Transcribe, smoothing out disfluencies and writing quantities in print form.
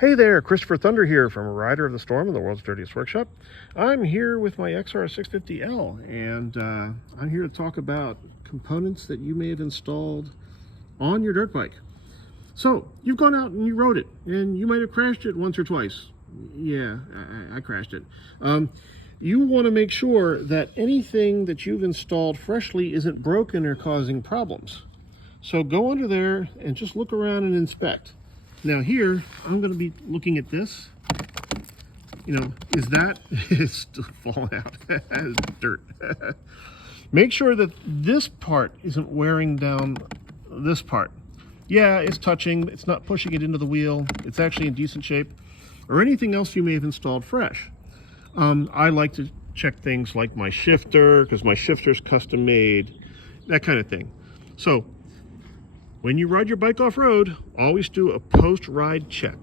Hey there, Christopher Thunder here from Rider of the Storm in the world's dirtiest workshop. I'm here with my XR650L, and I'm here to talk about components that you may have installed on your dirt bike. So, you've gone out and you rode it, and you might have crashed it once or twice. Yeah, I crashed it. You want to make sure that anything that you've installed freshly isn't broken or causing problems. So go under there and just look around and inspect. Now here, I'm going to be looking at this. You know, it's still falling out. It's dirt. Make sure that this part isn't wearing down this part. Yeah, it's touching. It's not pushing it into the wheel. It's actually in decent shape. Or anything else you may have installed fresh. I like to check things like my shifter, because my shifter's custom made, that kind of thing. So, when you ride your bike off-road, always do a post-ride check.